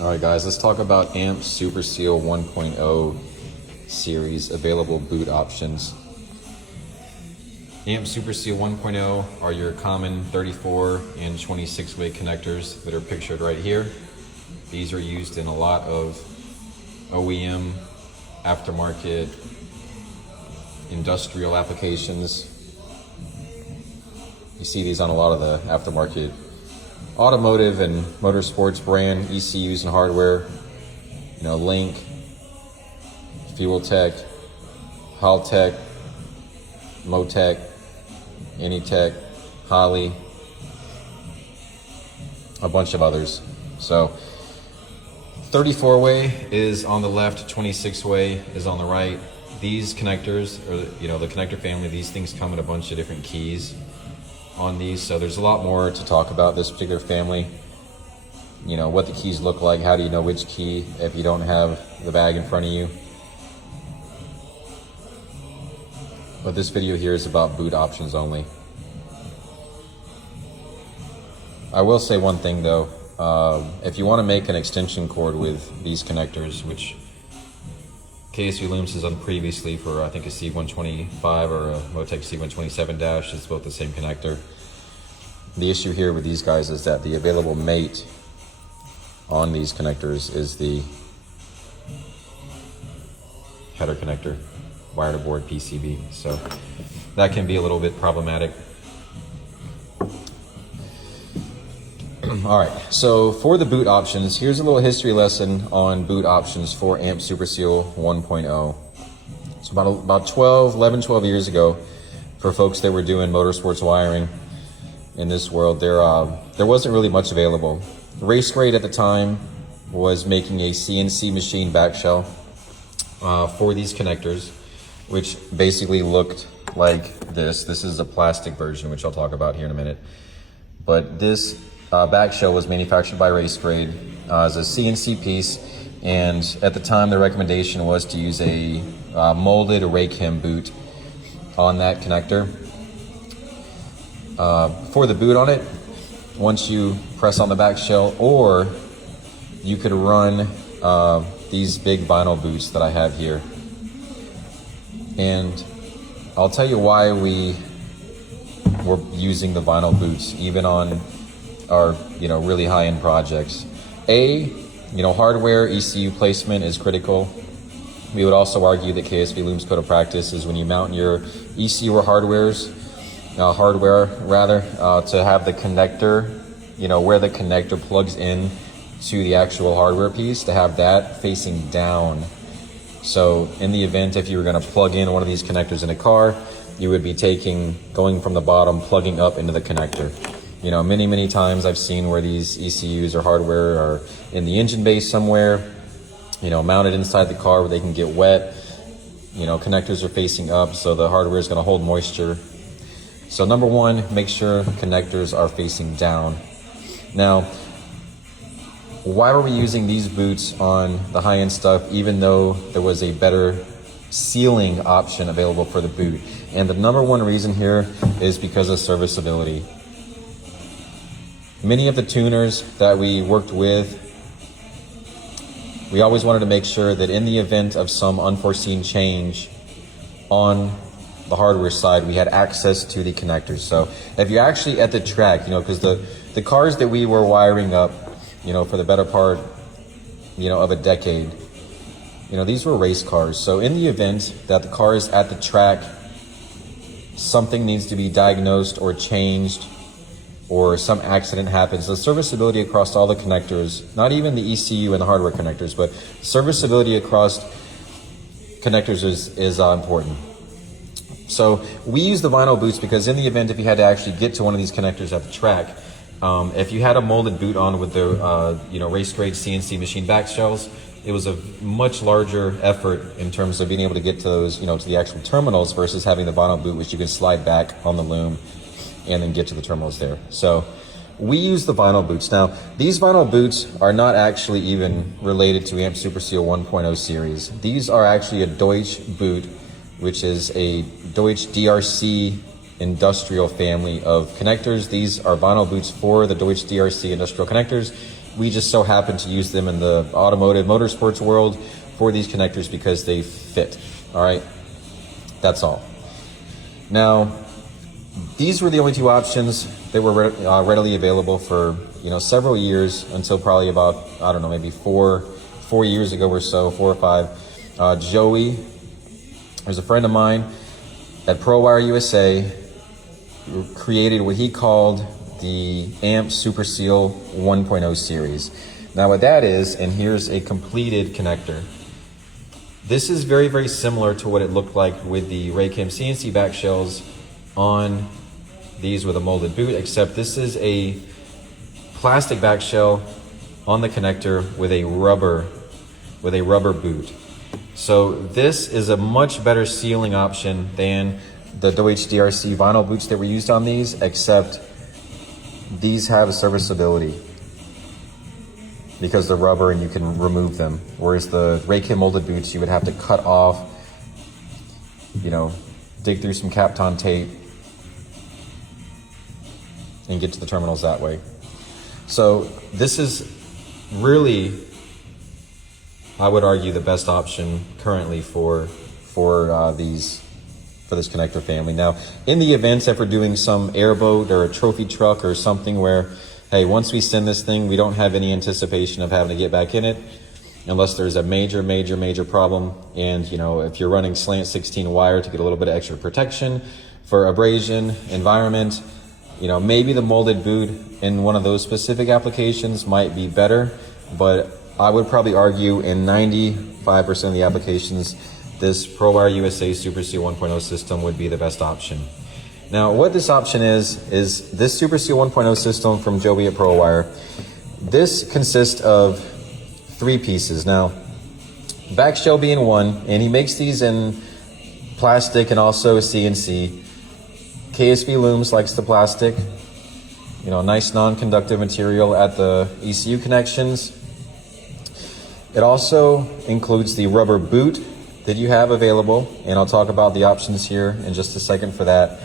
All right, guys, let's talk about AMP Superseal 1.0 series available boot options. AMP Superseal 1.0 are your common 34 and 26-way connectors that are pictured right here. These are used in a lot of OEM, aftermarket, industrial applications. You see these on a lot of the aftermarket automotive and motorsports brand ECUs and hardware. You know, Link, Fuel Tech, Haltech, Motec, Anytech, Holly, a bunch of others. So 34-way is on the left, 26-way is on the right. These connectors, or the connector family, these things come in a bunch of different keys on these, so there's a lot more to talk about this particular family. You know, what the keys look like, how do you know which key if you don't have the bag in front of you. But this video here is about boot options only. I will say one thing though, if you want to make an extension cord with these connectors, which KSV Looms has done previously for I think a C125 or a Motec C127-, it's both the same connector. The issue here with these guys is that the available mate on these connectors is the header connector, wire to board PCB, so that can be a little bit problematic. All right, so for the boot options, here's a little history lesson on boot options for AMP Superseal 1.0. So about 11, 12 years ago, for folks that were doing motorsports wiring in this world, there wasn't really much available. Race Grade at the time was making a CNC machine back shell for these connectors, which basically looked like this. This is a plastic version, which I'll talk about here in a minute. But this back shell was manufactured by Race Grade as a CNC piece, and at the time the recommendation was to use a molded rake hem boot on that connector. For the boot on it, once you press on the back shell, or you could run these big vinyl boots that I have here. And I'll tell you why we were using the vinyl boots even on our really high-end projects. Hardware ECU placement is critical. We would also argue that KSV Looms code of practice is when you mount your ECU or hardware to have the connector, where the connector plugs in to the actual hardware piece, to have that facing down. So in the event if you were going to plug in one of these connectors in a car, you would be going from the bottom, plugging up into the connector. Many times I've seen where these ECUs or hardware are in the engine bay somewhere, mounted inside the car where they can get wet. Connectors are facing up, so the hardware is going to hold moisture. So number one, make sure connectors are facing down. Now, why were we using these boots on the high-end stuff, even though there was a better sealing option available for the boot? And the number one reason here is because of serviceability. Many of the tuners that we worked with, we always wanted to make sure that in the event of some unforeseen change on the hardware side, we had access to the connectors. So if you're actually at the track, because the cars that we were wiring up, for the better part, of a decade, these were race cars. So in the event that the car is at the track, something needs to be diagnosed or changed, or some accident happens, the serviceability across all the connectors, not even the ECU and the hardware connectors, but serviceability across connectors is important. So we use the vinyl boots because in the event if you had to actually get to one of these connectors at the track, if you had a molded boot on with the Race Grade CNC machine back shells, it was a much larger effort in terms of being able to get to those, to the actual terminals versus having the vinyl boot, which you can slide back on the loom and then get to the terminals there. So we use the vinyl boots. Now, these vinyl boots are not actually even related to AMP Superseal 1.0 series. These are actually a Deutsch boot, which is a Deutsch DRC industrial family of connectors. These are vinyl boots for the Deutsch DRC industrial connectors, We just so happen to use them in the automotive motorsports world for these connectors because they fit. All right, that's all. Now, these were the only two options that were readily available for several years until probably about, I don't know, maybe four years ago or so, 4 or 5. Joey, there's a friend of mine at ProWire USA, created what he called the AMP Superseal 1.0 series. Now what that is, and here's a completed connector. This is very, very similar to what it looked like with the Raychem CNC back shells on these with a molded boot, except this is a plastic back shell on the connector with a rubber boot. So this is a much better sealing option than the Deutsch DRC vinyl boots that were used on these, except these have a serviceability because they're rubber and you can remove them. Whereas the Raychem molded boots, you would have to cut off, dig through some Kapton tape and get to the terminals that way. So this is really, I would argue, the best option currently for this connector family. Now, in the event that we're doing some airboat or a trophy truck or something where, hey, once we send this thing, we don't have any anticipation of having to get back in it, unless there's a major problem. And if you're running slant 16 wire to get a little bit of extra protection for abrasion environment, maybe the molded boot in one of those specific applications might be better, but I would probably argue in 95% of the applications, this ProWire USA SuperSeal 1.0 system would be the best option. Now, what this option is this SuperSeal 1.0 system from Joey at ProWire. This consists of 3 pieces. Now, back shell being one, and he makes these in plastic and also CNC. KSB Looms likes the plastic, nice non-conductive material at the ECU connections. It also includes the rubber boot that you have available, and I'll talk about the options here in just a second for that.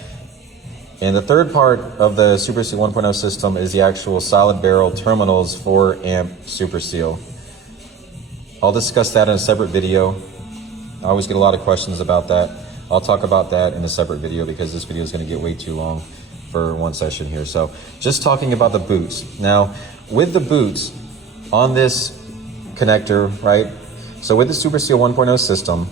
And the third part of the SuperSeal 1.0 system is the actual solid barrel terminals for AMP Superseal. I'll discuss that in a separate video. I always get a lot of questions about that. I'll talk about that in a separate video because this video is going to get way too long for one session here. So just talking about the boots. Now, with the boots on this connector, right? So with the SuperSeal 1.0 system,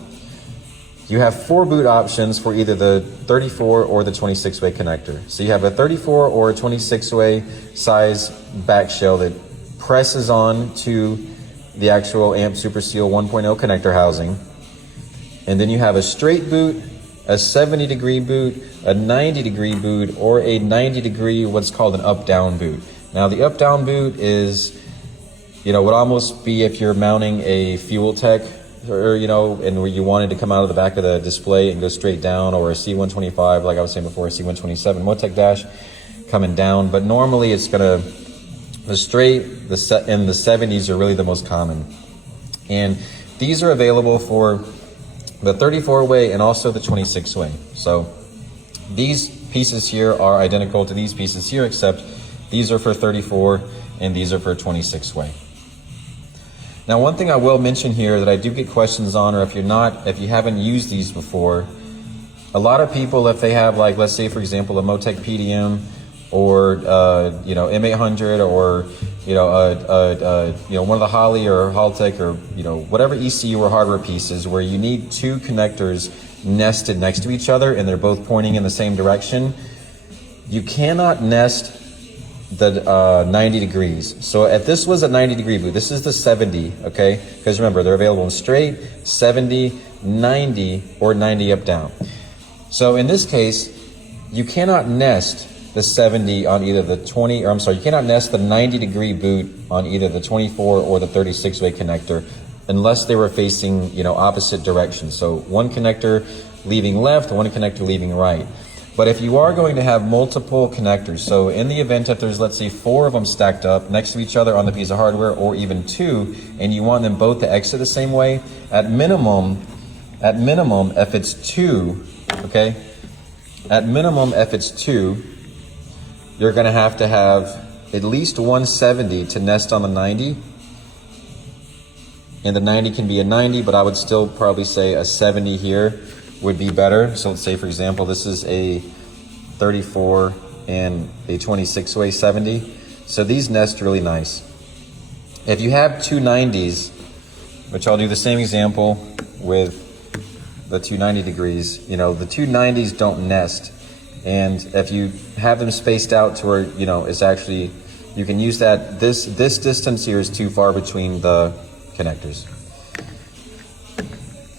you have 4 boot options for either the 34 or the 26-way connector. So you have a 34 or a 26-way size back shell that presses on to the actual AMP Superseal 1.0 connector housing. And then you have a straight boot, a 70-degree boot, a 90-degree boot, or a 90-degree what's called an up-down boot. Now the up-down boot is, would almost be if you're mounting a fuel tech, or and where you wanted to come out of the back of the display and go straight down, or a C125, like I was saying before, a C127 Motec dash coming down. But normally it's gonna, the straight, and the 70s are really the most common. And these are available for the 34-way and also the 26-way. So these pieces here are identical to these pieces here, except these are for 34 and these are for 26-way. Now, one thing I will mention here that I do get questions on, or if you haven't used these before, a lot of people, if they have, like, let's say for example, a Motec PDM or M800 or one of the Holley or Haltech or whatever ECU or hardware pieces where you need 2 connectors nested next to each other and they're both pointing in the same direction, you cannot nest the 90 degrees. So if this was a 90-degree boot, this is the 70, okay? Because remember, they're available in straight, 70, 90, or 90 up down. So in this case, you cannot nest the 70 on either the 20, or I'm sorry, you cannot nest the 90-degree boot on either the 24 or the 36-way connector unless they were facing, opposite directions. So one connector leaving left, one connector leaving right. But if you are going to have multiple connectors, so in the event that there's, let's say, 4 of them stacked up next to each other on the piece of hardware, or even 2, and you want them both to exit the same way, at minimum, if it's 2, okay, at minimum, if it's 2, you're going to have at least 170 to nest on the 90. And the 90 can be a 90, but I would still probably say a 70 here would be better. So let's say, for example, this is a 34 and a 26-way 70. So these nest really nice. If you have two 90s, which I'll do the same example with the 290 degrees, you know, the two 90s don't nest. And if you have them spaced out to where, you know, it's actually, you can use that, this distance here is too far between the connectors.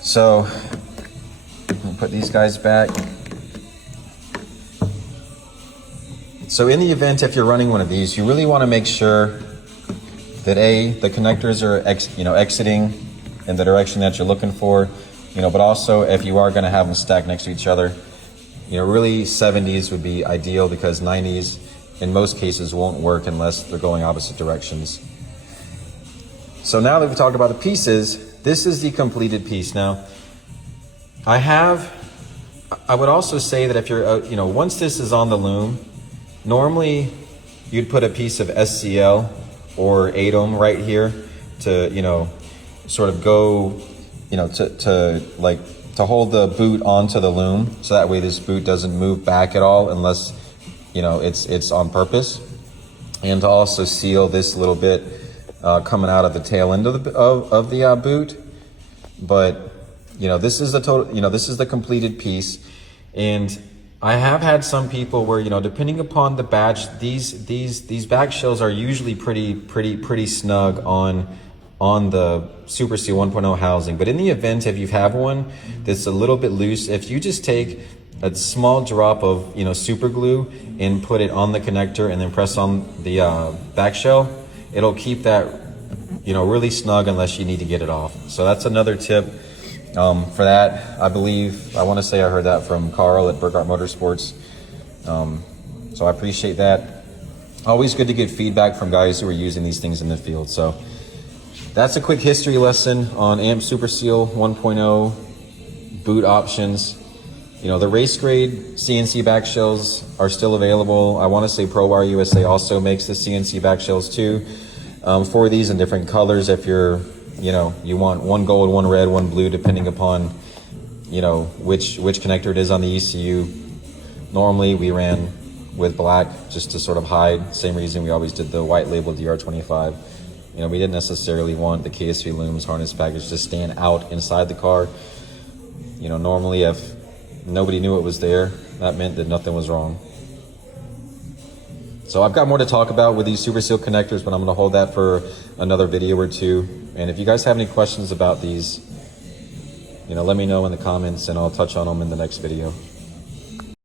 So we'll put these guys back. So in the event, if you're running one of these, you really want to make sure that the connectors are exiting in the direction that you're looking for, you know, but also if you are going to have them stacked next to each other, you know, really 70s would be ideal because 90s in most cases won't work unless they're going opposite directions. So now that we've talked about the pieces, this is the completed piece. Now, I would also say that if you're, you know, once this is on the loom, normally you'd put a piece of SCL or ATOM right here to, you know, sort of go, you know, to hold the boot onto the loom, so that way this boot doesn't move back at all unless, you know, it's on purpose, and to also seal this little bit coming out of the tail end of the boot. But you know, this is the total, you know, this is the completed piece. And I have had some people where, you know, depending upon the batch, these back shells are usually pretty snug on the Superseal 1.0 housing. But in the event, if you have one that's a little bit loose, if you just take a small drop of, you know, super glue and put it on the connector and then press on the back shell, it'll keep that, you know, really snug unless you need to get it off. So that's another tip for that. I want to say I heard that from Carl at Burkhart Motorsports. So I appreciate that. Always good to get feedback from guys who are using these things in the field. So that's a quick history lesson on AMP Superseal 1.0 boot options. You know, the race grade CNC back shells are still available. I want to say Pro Wire USA also makes the CNC back shells too, for these in different colors. If you're, you know, you want one gold, one red, one blue, depending upon, you know, which connector it is on the ECU. Normally we ran with black just to sort of hide. Same reason we always did the white label DR25. You know, we didn't necessarily want the KSV looms harness package to stand out inside the car. You know, normally if nobody knew it was there, that meant that nothing was wrong. So I've got more to talk about with these Superseal connectors, but I'm going to hold that for another video or two. And if you guys have any questions about these, you know, let me know in the comments and I'll touch on them in the next video.